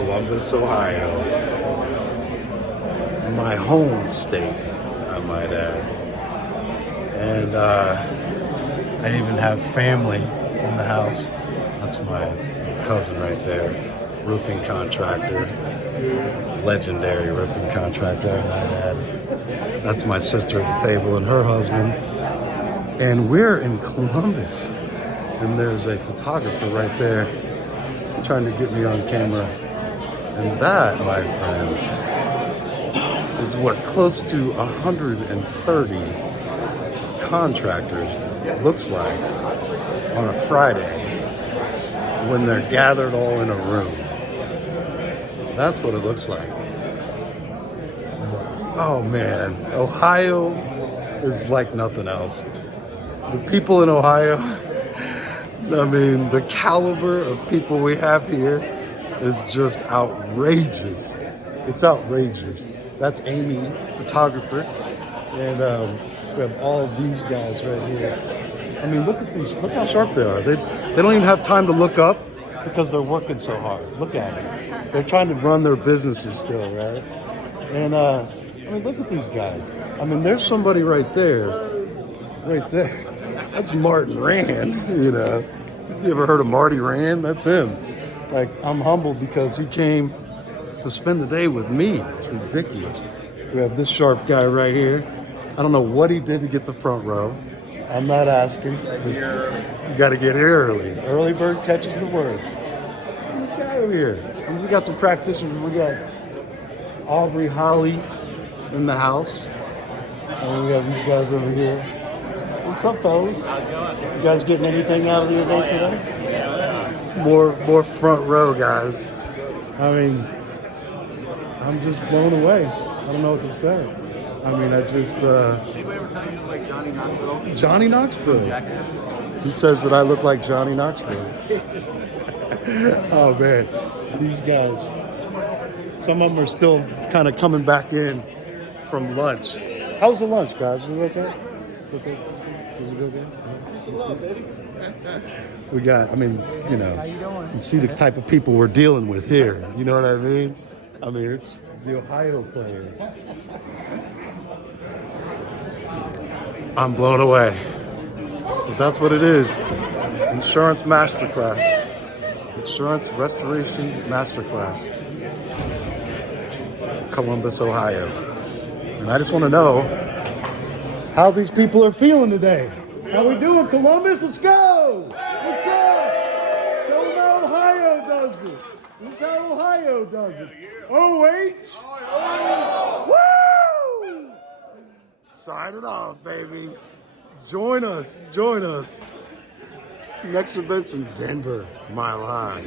Columbus, Ohio. My home state, I might add. And I even have family in the house. That's my cousin right there, roofing contractor, legendary roofing contractor, I might add. That's my sister at the table and her husband. And we're in Columbus. And there's a photographer right there trying to get me on camera. And that, my friends, is what close to 130 contractors looks like on a Friday when they're gathered all in a room. That's what it looks like. Oh man, Ohio is like nothing else. The people in Ohio, I mean, the caliber of people we have here is just outrageous. It's outrageous. That's Amy, photographer, and we have all of these guys right here. I mean, look at these. Look how sharp they are. They don't even have time to look up because they're working so hard. Look at it. They're trying to run their businesses still, right? And I mean, look at these guys. I mean, there's somebody right there, right there. That's Martin Rand, you know. You ever heard of Marty Rand? That's him. Like, I'm humbled because he came to spend the day with me. It's ridiculous. We have this sharp guy right here. I don't know what he did to get the front row. I'm not asking. You got to get here early. Early bird catches the worm. This guy over here. And we got some practitioners. We got Aubrey Holly in the house. And we have these guys over here. What's up, fellas? You guys getting anything out of the event today? More front row, guys. I mean, I'm just blown away. I don't know what to say. I mean, I just... Anybody ever tell you you look like Johnny Knoxville? Johnny Knoxville. He says that I look like Johnny Knoxville. Oh, man. These guys, some of them are still kind of coming back in from lunch. How's the lunch, guys? You okay? Okay. Is it okay? Peace and love, baby. We got, I mean, you know, How you doing? you see the type of people we're dealing with here. You know what I mean? I mean, it's the Ohio players. I'm blown away. But that's what it is. Insurance Masterclass. Insurance Restoration Masterclass. Columbus, Ohio. And I just want to know how these people are feeling today. How we doing, Columbus? Let's go! What's up? Show them how Ohio does it. This is how Ohio does it. OH! Woo! Sign it off, baby. Join us. Join us. Next event's in Denver, Mile High.